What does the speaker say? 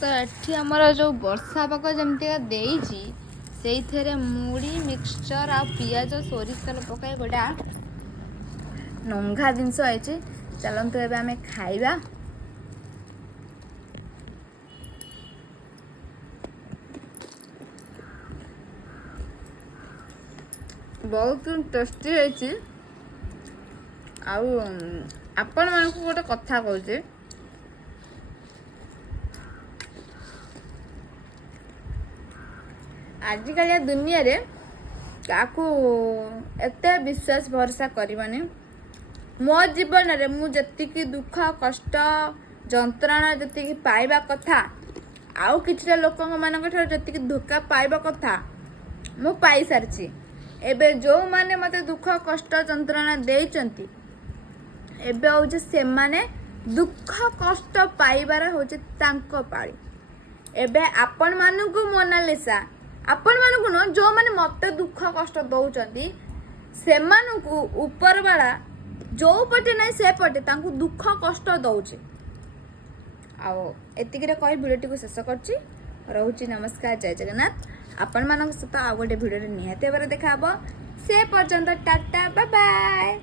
तो एठी आमर जो वर्षा पाग जमती देइछि सेइथेरे मुड़ी मिक्सचर आ पियाज सोरिष तेल पकाई गोटा नंघा जिनस आइछि। चलंतु एबे आमे खाइबा। बहुत टेस्टी है। आपण मानक गोटे कथा कहूचे आजिकालिया दुनिया रे काकू एते विश्वास भरोसा करबानी। मो जीवन रे मु जतिकी दुख कष्ट जंत्रणा जतिकी पाइबा कथा आउ किछटा लोक मानक ठार जतिकी धोखा पाइबा कथा मु पाई सारछि। एबे जो माने मते दुख कष्ट जंत्रणा देइचंती एबे होचे से माने दुख कष्ट पाइबार होचे तांको पाळी। एबे आपण मानकु मोनालिसा आपण मानकु न जो माने मते दुख कष्ट दउचंती से मानकु ऊपर वाला जो पटे नहीं से पटे तांकु दुख कष्ट दउचे। आओ एतिकी रे कहि भिडियोटी को शेष करछि। रहउछि नमस्कार जय जगन्नाथ। आपण मानक सहित आ गोटे भिडियो रे निहाते बारे देखा हबो। से पर्यंत टाटा बाय बाय।